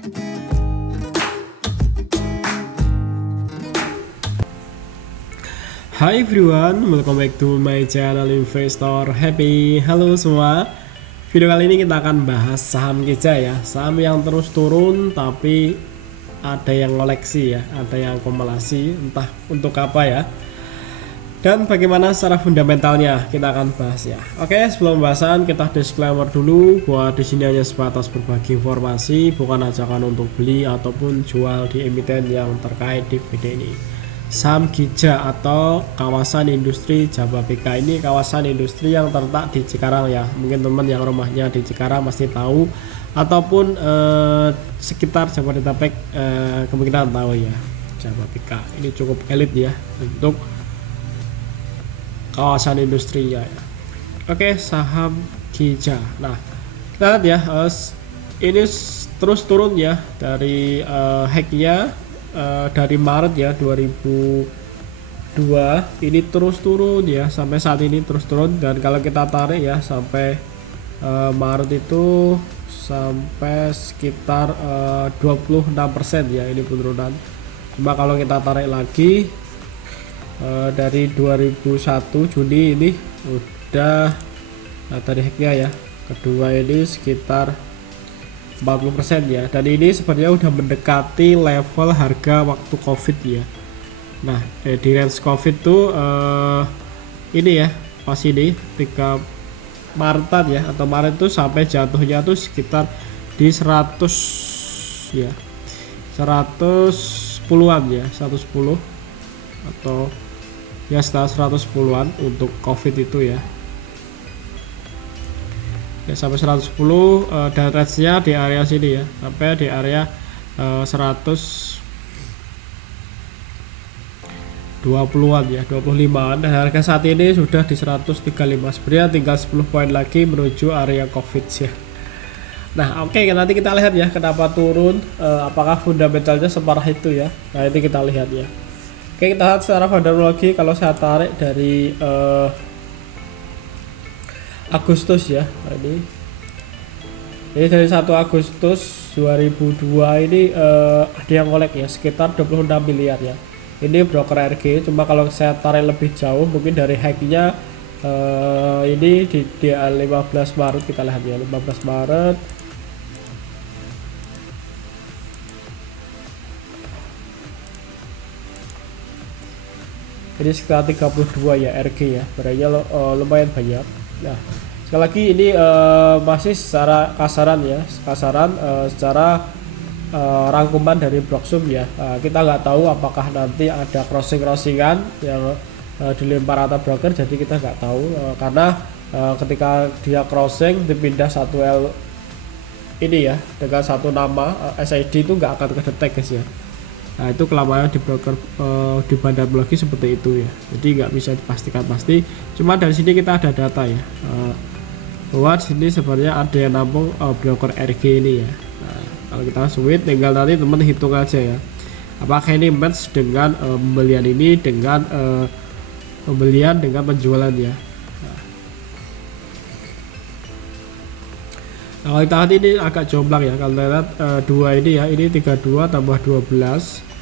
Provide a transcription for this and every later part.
Hi everyone, welcome back to my channel Investor Happy. Halo semua. Video kali ini kita akan bahas saham Kija ya. Saham yang terus turun tapi ada yang koleksi ya, ada yang akumulasi, entah untuk apa ya. Dan bagaimana secara fundamentalnya kita akan bahas ya. Oke, sebelum pembahasan kita disclaimer dulu bahwa di sini hanya sebatas berbagi informasi, bukan ajakan untuk beli ataupun jual di emiten yang terkait di video ini. Saham Kija atau kawasan industri Jababeka ini kawasan industri yang terletak di Cikarang ya. Mungkin teman yang rumahnya di Cikarang pasti tahu, ataupun sekitar Jabodetabek kemungkinan tahu ya. Jababeka ini cukup elit ya untuk kawasan industri ya. Oke, saham Kija. Nah, kita lihat ya, ini terus turun ya dari hacknya. Dari Maret ya 2002 ini terus turun ya, sampai saat ini terus turun. Dan kalau kita tarik ya sampai Maret itu sampai sekitar 26% ya ini penurunan. Cuma kalau kita tarik lagi dari 2001 Juni ini udah tadi hacknya ya kedua ini sekitar 40% ya, dan ini sebenarnya udah mendekati level harga waktu COVID ya. Nah, di range COVID tuh ini ya, pas ini 3 Maretan ya, atau Maret tuh sampai jatuhnya tuh sekitar di 100 ya, 110-an ya, 110 atau ya sekitar 110-an untuk COVID itu ya. Ya, sampai 110 dan range-nya di area sini ya, sampai di area 120-an ya, 25-an, dan harga saat ini sudah di 135. Sebenarnya tinggal 10 poin lagi menuju area COVID ya. Nah, oke, nanti kita lihat ya kenapa turun, apakah fundamentalnya separah itu ya. Nah, ini kita lihat ya. Oke, kita lihat secara fundamental. Kalau saya tarik dari Agustus ya, ini dari 1 Agustus 2002 ini ada yang ngolek ya sekitar 26 miliar ya. Ini broker RG. Cuma kalau saya tarik lebih jauh mungkin dari hacknya ini di 15 Maret kita lihat ya, 15 Maret ini sekitar 32 ya RG ya, berarti lumayan banyak. Nah, sekali lagi ini masih secara kasaran ya, secara rangkuman dari Broksum ya. Kita nggak tahu apakah nanti ada crossingan yang dilempar rata broker, jadi kita nggak tahu karena ketika dia crossing dipindah satu L ini ya dengan satu nama SID itu nggak akan kedetek guys ya. Nah, itu kelemahan di broker di bandar lagi seperti itu ya, jadi nggak bisa dipastikan pasti. Cuma dari sini kita ada data ya, bahwa sini sebenarnya ada yang nampung broker RG ini ya. Nah, kalau kita switch tinggal nanti teman hitung aja ya, apakah ini match dengan pembelian ini dengan pembelian dengan penjualan ya. Nah, kalau kita lihat ini agak jomplang ya, kalau lihat dua ini ya, ini 32 tambah 12,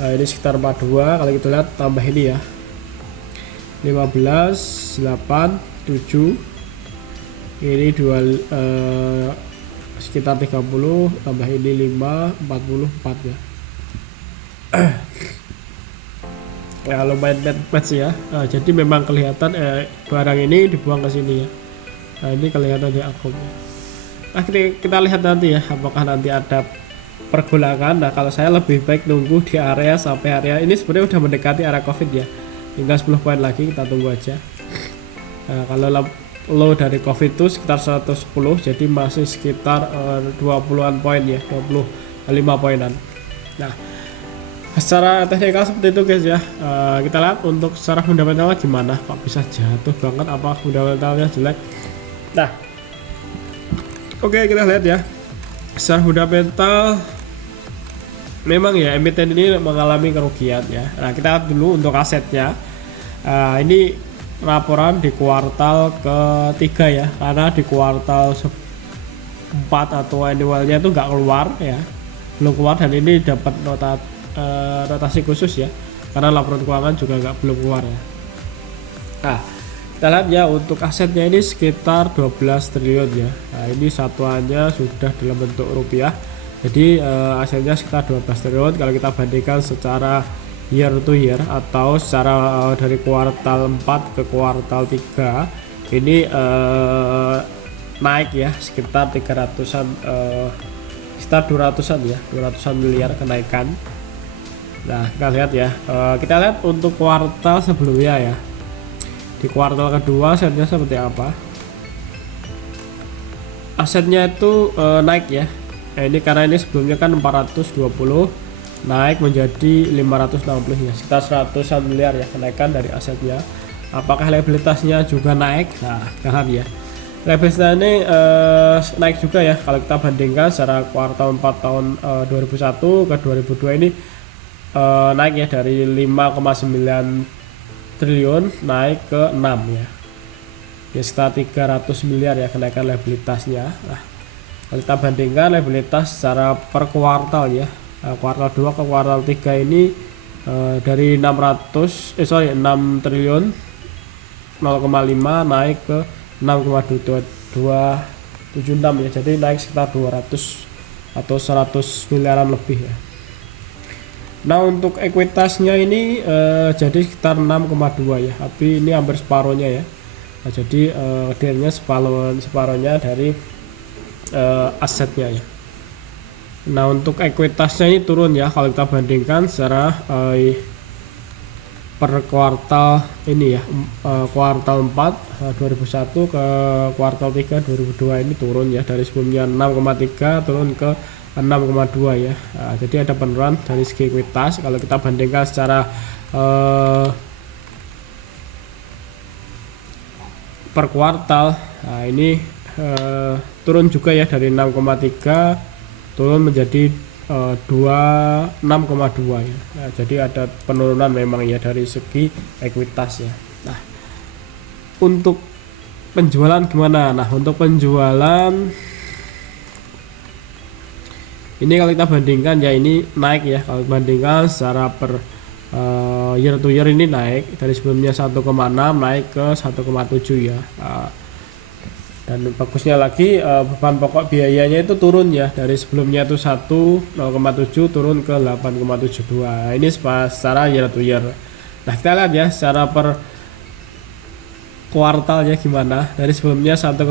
ini sekitar 42. Kalau kita lihat tambah ini ya, 15, 8, 7, ini sekitar 30 tambah ini 5, 44 ya. Ya lumayan match ya. Nah, jadi memang kelihatan barang ini dibuang ke sini ya. Nah, ini kelihatan di akun. Nah, kita lihat nanti ya apakah nanti ada pergulangan. Nah, kalau saya lebih baik nunggu di area sampai area ini sebenarnya udah mendekati area COVID ya, tinggal 10 poin lagi, kita tunggu aja. Nah, kalau low dari COVID itu sekitar 110, jadi masih sekitar 20-an poin ya, 25 poinan. Nah, secara teknikal seperti itu guys ya. Kita lihat untuk secara fundamentalnya gimana, kok bisa jatuh banget, apa fundamentalnya jelek. Nah, oke, kita lihat ya secara fundamental memang ya emiten ini mengalami kerugian ya. Nah, kita lihat dulu untuk asetnya. Ini laporan di kuartal ketiga ya, karena di kuartal 4 atau annualnya itu nggak keluar ya. belum keluar, dan ini dapat notasi khusus ya, karena laporan keuangan juga belum keluar ya. Nah, kita lihat ya untuk asetnya ini sekitar 12 triliun ya. Nah, ini satuannya sudah dalam bentuk rupiah. Jadi asetnya sekitar 12 triliun kalau kita bandingkan secara year to year atau secara dari kuartal 4 ke kuartal 3 ini naik ya sekitar 300-an sekitar 200-an ya, 200-an miliar kenaikan. Nah, kita lihat ya, kita lihat untuk kuartal sebelumnya ya. Di kuartal kedua asetnya seperti apa? Asetnya itu naik ya. Nah, ini karena ini sebelumnya kan 420, naik menjadi 560 ya, sekitar 100-an miliar ya kenaikan dari asetnya. Apakah liabilitasnya juga naik? Nah, kita lihat ya. Liabilitasnya ini naik juga ya kalau kita bandingkan secara kuartal 4 tahun 2001 ke 2002 ini naik ya dari 5,9 triliun naik ke 6 ya. Ya sekitar 300 miliar ya kenaikan liabilitasnya. Nah, kalau kita bandingkan liabilitas secara per kuartal ya. Kuartal 2 ke kuartal 3 ini dari 6 triliun 0,5 naik ke 6,276 ya, jadi naik sekitar 200 atau 100 miliaran lebih ya. Nah, untuk ekuitasnya ini jadi sekitar 6,2 ya, tapi ini hampir separuhnya ya. Nah, jadi kecilnya separuhnya dari asetnya ya. Nah, untuk ekuitasnya ini turun ya kalau kita bandingkan secara per kuartal ini ya, kuartal 4 2001 ke kuartal 3 2002 ini turun ya, dari sebelumnya 6,3 turun ke 6,2 ya. Nah, jadi ada penurunan dari segi ekuitas kalau kita bandingkan secara per kuartal. Nah, ini turun juga ya dari 6,3 turun menjadi 6,2 ya. Nah, jadi ada penurunan memang ya dari segi ekuitas ya. Nah, untuk penjualan gimana? Nah, untuk penjualan ini kalau kita bandingkan ya ini naik ya, kalau bandingkan secara per year to year ini naik dari sebelumnya 1,6 naik ke 1,7 ya. Dan bagusnya lagi beban pokok biayanya itu turun ya, dari sebelumnya itu 0,7 turun ke 8,72. Ini secara year to year. Nah, kita lihat ya secara per kuartal ya gimana. Dari sebelumnya 1,7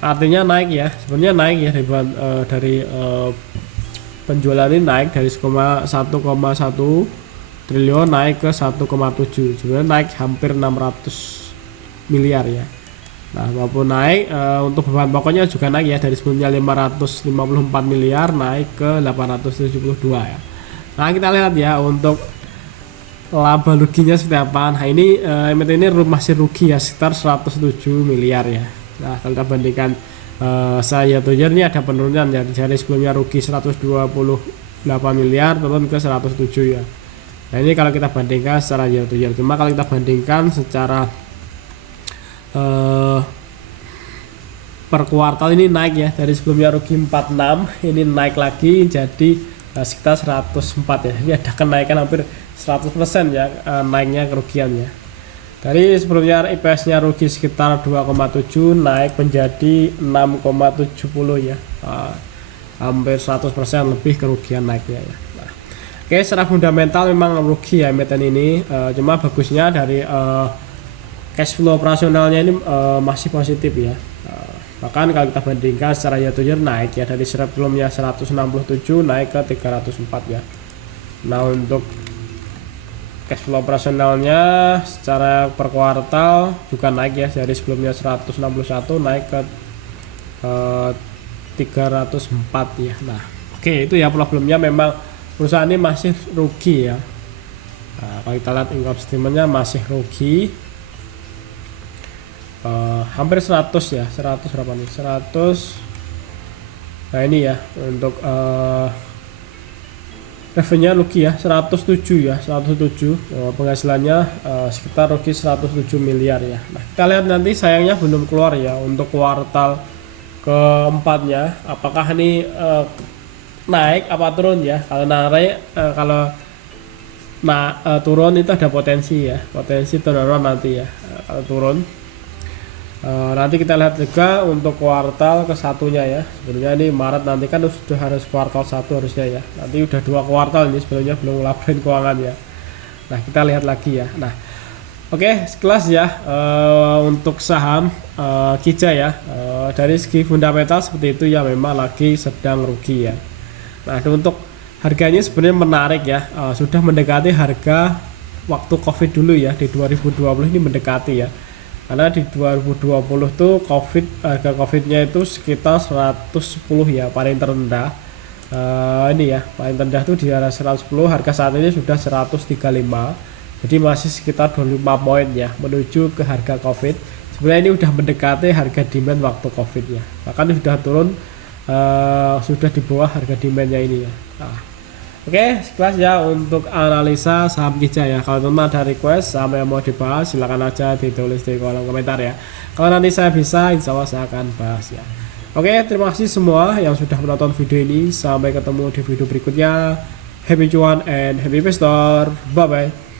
artinya naik ya, sebenarnya naik ya dari penjualan ini naik dari 1,1 triliun naik ke 1,7, sebenarnya naik hampir 600 miliar ya. Nah, maupun naik untuk beban pokoknya juga naik ya, dari sebelumnya 554 miliar naik ke 872 ya. Nah, kita lihat ya untuk laba ruginya seperti apa. Nah, ini emiten ini masih rugi ya sekitar 107 miliar ya. Nah, kalau kita bandingkan saya tuh ini ada penurunan ya, dari sebelumnya rugi 128 miliar turun ke 107 ya. Nah, ini kalau kita bandingkan secara year to year. Cuma kalau kita bandingkan secara per kuartal ini naik ya, dari sebelumnya rugi 46 ini naik lagi jadi sekitar 104 ya. Ini ada kenaikan hampir 100% ya naiknya kerugiannya. Dari sebelumnya IPS-nya rugi sekitar 2,7 naik menjadi 6,70 ya. Hampir 100% lebih kerugian naiknya ya. Oke, secara fundamental memang rugi ya emiten ini, cuma bagusnya dari cash flow operasionalnya ini masih positif ya. Bahkan kalau kita bandingkan secara year to year naik ya, dari sebelumnya 167 naik ke 304 ya. Nah, untuk cash flow operasionalnya secara per kuartal juga naik ya, dari sebelumnya 161 naik ke 304 ya. Nah, oke, itu ya problemnya memang perusahaan ini masih rugi ya. Nah, kalau kita lihat income statementnya masih rugi hampir 100 ya, 100 berapa nih, 100. Nah, ini ya untuk revenue rugi ya 107 ya, 107 penghasilannya sekitar rugi 107 miliar ya. Nah, kita lihat nanti sayangnya belum keluar ya untuk kuartal keempatnya, apakah ini naik apa turun ya. Kalau naik, kalau turun itu ada potensi ya, potensi turnaround nanti ya. Kalau turun, nanti kita lihat juga untuk kuartal ke satunya ya. Sebenarnya ini Maret nanti kan sudah harus kuartal 1 harusnya ya. Nanti udah 2 kuartal ini sebenarnya belum laporin keuangan ya. Nah kita lihat lagi ya. Nah oke, sekelas ya untuk saham Kija ya. Dari segi fundamental seperti itu ya, memang lagi sedang rugi ya. Nah untuk harganya sebenarnya menarik ya, sudah mendekati harga waktu COVID dulu ya, di 2020 ini mendekati ya. Karena di 2020 tuh harga COVID-nya itu sekitar 110 ya, paling terendah. Ini ya, paling rendah tuh di area 110, harga saat ini sudah 135. Jadi masih sekitar 25 poin ya menuju ke harga COVID. Sebenarnya ini udah mendekati harga demand waktu COVID ya. Bahkan sudah turun, sudah di bawah harga demandnya ini ya. Nah, oke, sekelas ya untuk analisa saham Kija ya. Kalau teman ada request saham yang mau dibahas, silakan aja ditulis di kolom komentar ya. Kalau nanti saya bisa, insya Allah saya akan bahas ya. Oke, terima kasih semua yang sudah menonton video ini. Sampai ketemu di video berikutnya. Happy cuan and happy investor. Bye bye.